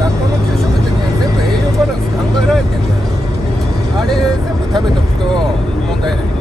学校の給食ってね、全部栄養バランス考えられてんだよ。あれ全部食べとくと問題ない。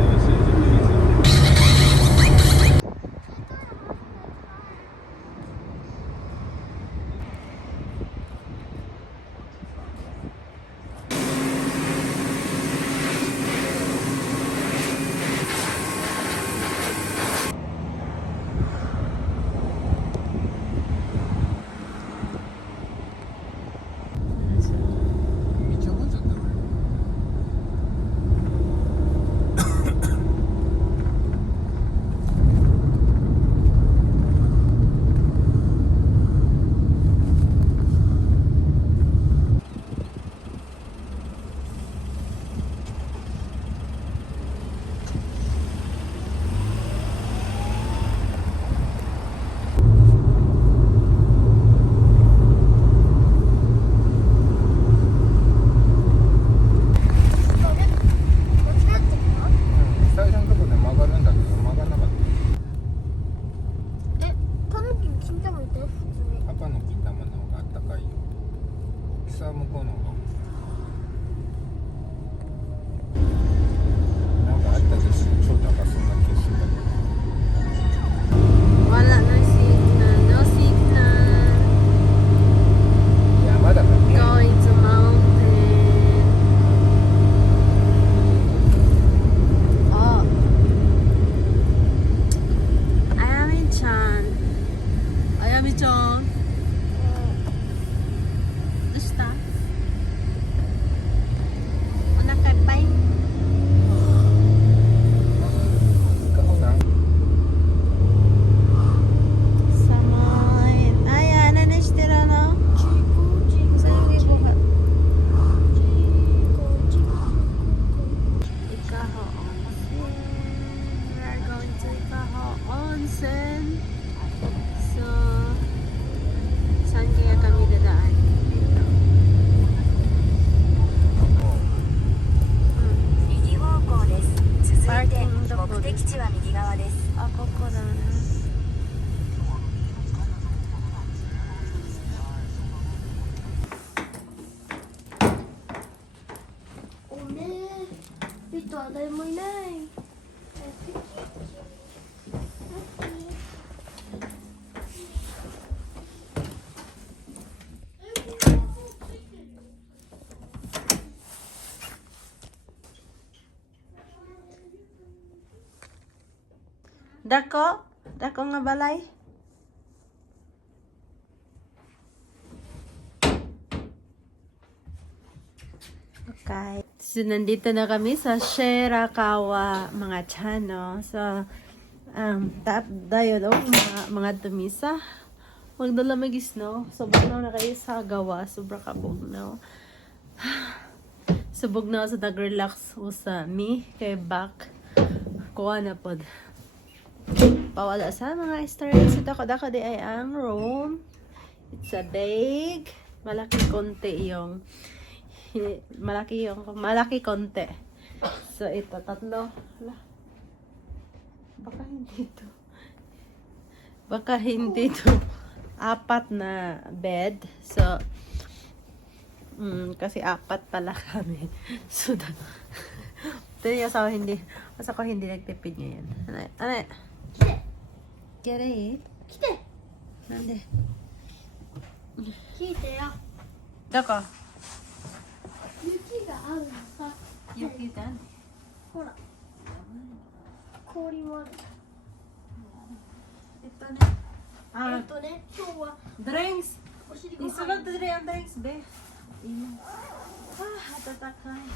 誰もいない。Dako? Dako nga balay? Okay. So, nandito na kami sa Shirakawa, mga chano. So, dayo daw, mga tumisa. Magdala mag-snow. Subog na kayo sa gawa. Sobra kabog na. Subog na sa nag-relax o sa me. Kay back. Kuha na pod. Pawala sa mga stories. Ito ko di ay ang room. It's a big. Malaki konti yung malaki konti. So ito tatlo. Baka hindi to apat na bed. So kasi apat pala kami. So asa ko hindi nagtipid ngayon. Ano? Get it? 来て。なんで聞いてよ。どこ雪があるのさ。雪だね。ほら。氷もある。今日は drinks! お尻ご飯。 Isulod to dre ang drinks, be. Hatatakay.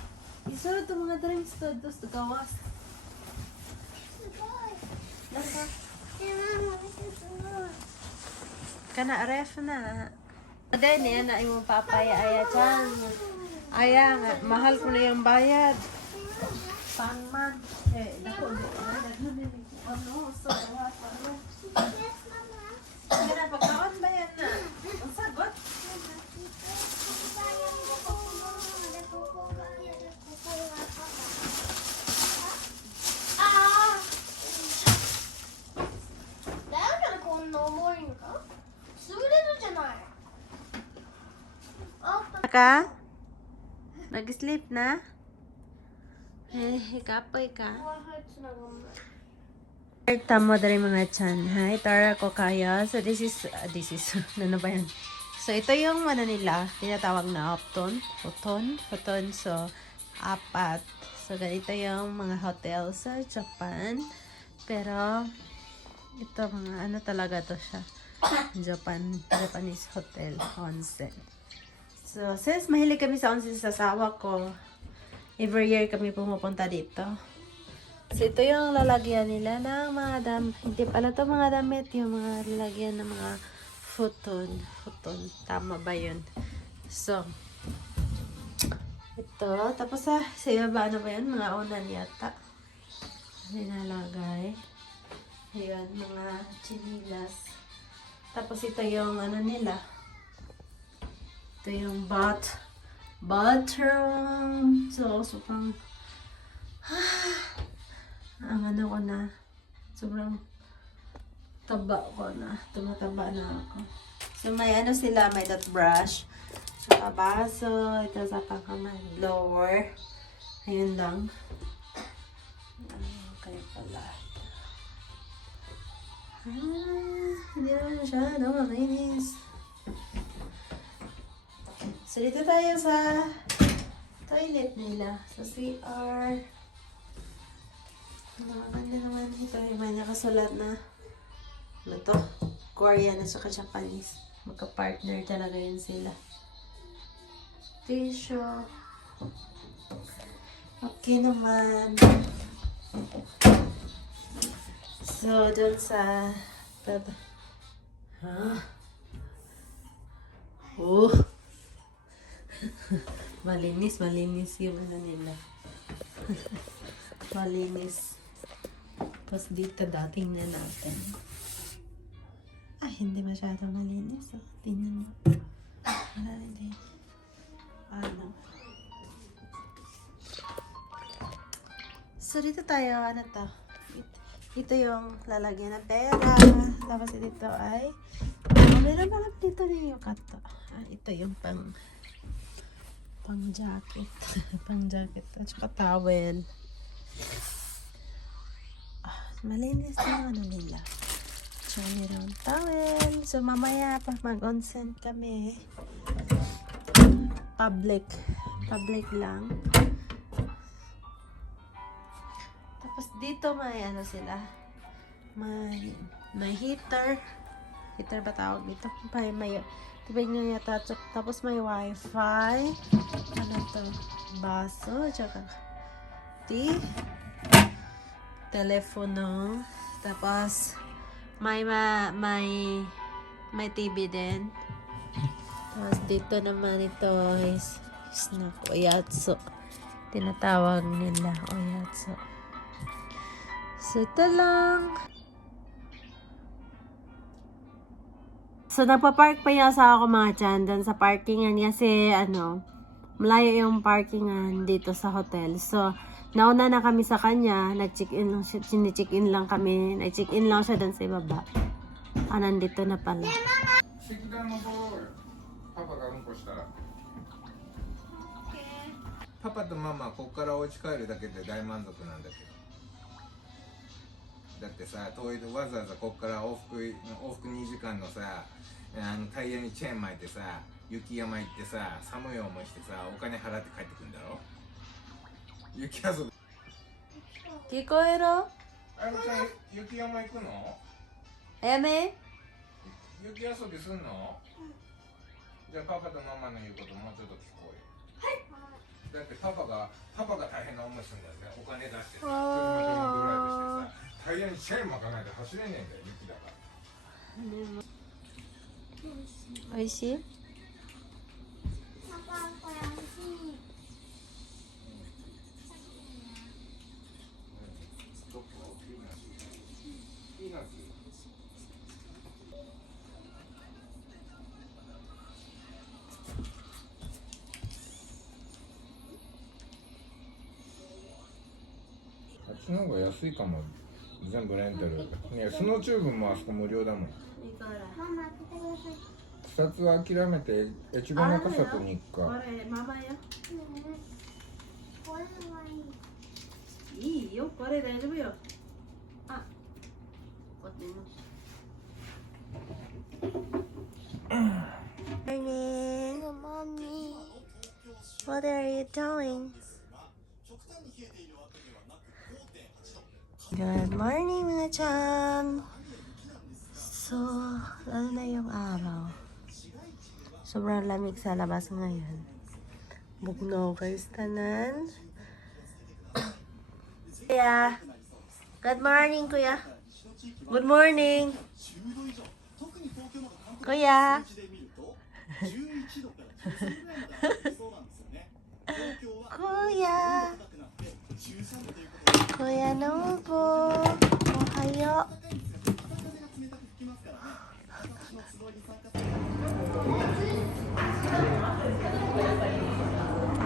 Isulod to mga drinks to, dos to gawas. すごい。 Nasa? ママ見てすごい。 Kana ref na. Then, yan na yung papaya. Aya dyan. Aya nga, mahal ko na yung bayad. Pangman. Dako, ano, so, gawas, ano. Kaya na, pagkaon ba yan na? Ang sagot? ka? Nag-sleep na? Kapoy ka. Tamo dari mga chan. Hi, Tara ko kaya. So, this is, ano ba yan? So, ito yung, ano nila, tinatawag na Futon. So, 4. So, ganito yung mga hotel sa Japan. Pero, ito, mga, ano talaga to siya? Japanese hotel, onsen. So, since mahilig kami sa onsen sa asawa ko, every year kami pumupunta dito. So, ito yung lalagyan nila ng mga hindi pala to mga damit, yung mga lalagyan ng mga futon. Tama ba yun? So, ito. Tapos sa ibaba, ano ba yun? Mga unan yata. Nilalagay. Ayan, mga chinilas. Tapos ito yung ano nila. Ito yung bathroom. So, pang ang ano ko na, sobrang taba ko na. Tumataba na ako. So, may ano sila, may toothbrush. Saka baso. Ito sa pangkamay. Blower. Ayun lang. Okay pala. Hindi naman masyado malinis. So, dito tayo sa toilet nila. Sa CR. Maganda naman ito. May nakasulat na ano to? Korean at saka Japanese. Magka-partner talaga yun sila. Tissue. Okay naman. So, dun sa Oh! malinis yung ano nila. Malinis. Tapos dito dating na natin. Ay, hindi masyado malinis. Oh. Tingnan mo. Wala din. Ano? So, dito tayo. Ano to? Ito yung lalagyan ng pera. Tapos dito ay meron pa lang dito yung kato. Ito yung pang jacket. Pang jacket. At saka towel. Malinis na ano nila. So, meron towel. So, mamaya pa mag-onsen kami. Public lang. Tapos dito may ano sila. May heater. Heater ba tawag dito? May tibig nyo yata. Tapos may wifi. Ano to? Baso. Tsaka tea. Telepono. Tapos may TV din. Tapos dito naman ito is oyatsu. Tinatawag nila oyatsu. So, ito lang. So, nagpa-park pa yung asawa ko mga dyan dun sa parkingan kasi malayo yung parkingan dito sa hotel. So, nauna na kami sa kanya. Nag-check-in lang siya. Sini-check-in lang kami. Nag-check-in lang siya dun sa ibaba. Nandito na pala. 石段のボールパパがうんこしたらパパとママはここからお家帰るだけで大満足なんだけどだってさ遠いわざわざここから往復2時間のさタイヤにチェーン巻いてさ雪山行ってさ寒い思いしてさお金払って帰ってくるんだろ雪遊び聞こえる？あやめちゃん雪山行くの？あやめ？雪遊びすんの？じゃあパパとママの言うこともうちょっと聞こうよ。だってパパが大変な思いするんだよね。お金出してさ、車でドライブしてさ、タイヤにチェーン巻かないと走れねえんだよ、雪だから。おいしい？パパ、これ美味しい。ピーナッツ。あっちの方が安いかも。全部レンタル。ね、スノーチューブもあそこ無料だもん。ママ、開けてください。視察は諦めて越後のコサトに行くか。これママよ。これはいい。いいよ、これ大丈夫よ。あ、こっちも。Morning. Mommy. What are you doing? Good morning mga chan. So, lalo na yung araw. Sobrang lamig sa labas ngayon. Bugno kayo sa tanan. Kuya. Good morning, kuya. Good morning. Kuya. Kuya. Kuya Nobo. Ohayo.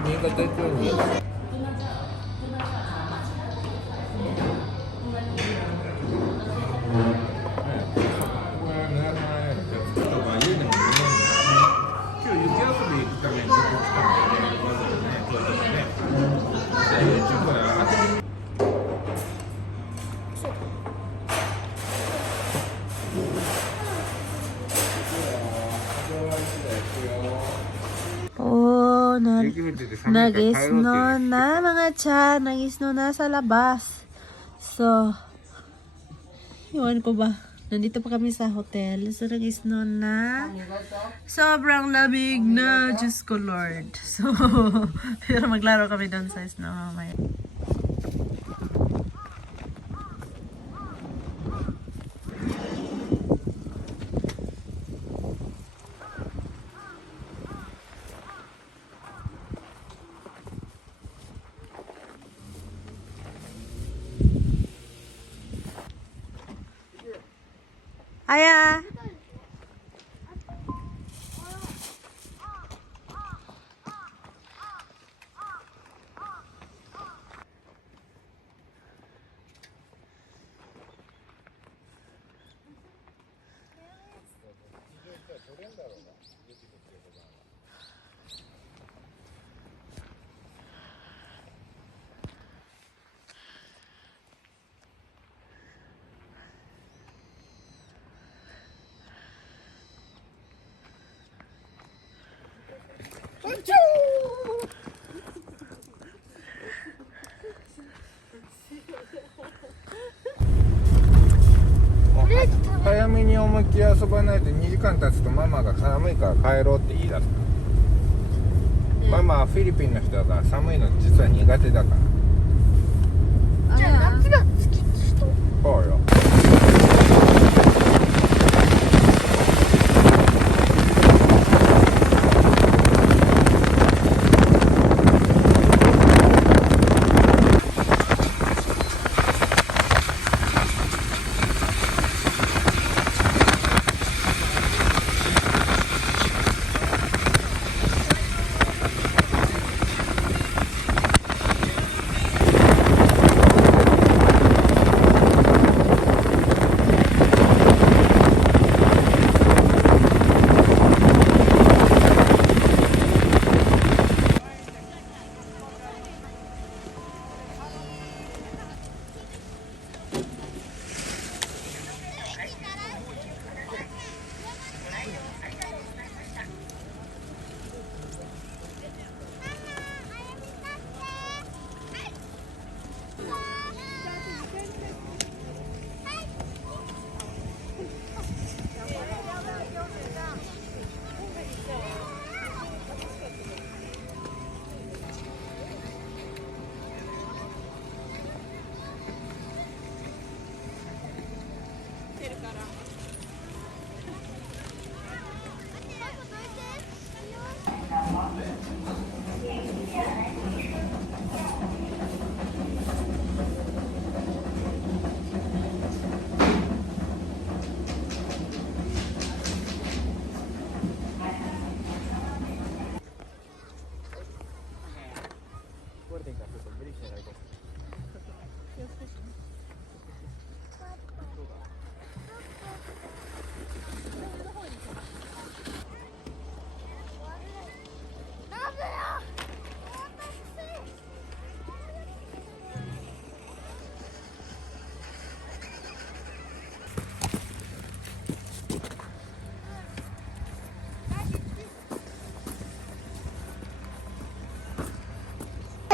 新潟行くに。Oh, nag-snow na mga chan. Nag-snow na sa labas. So, iwan ko ba? Nandito pa kami sa hotel. So, nag-snow na. Sobrang lamig na. Diyos ko, Lord. So, pero maglaro kami doon sa snow mamaya. Aya!早めに思いっきり遊ばないと2時間経つとママが寒いから帰ろうって言い出す、ママはフィリピンの人だから寒いの実は苦手だから。じゃあ夏が好きって人？そうよ。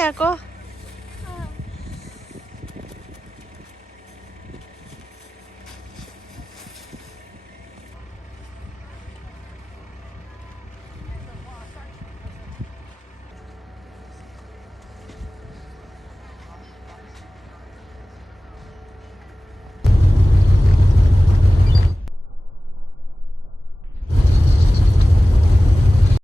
ako.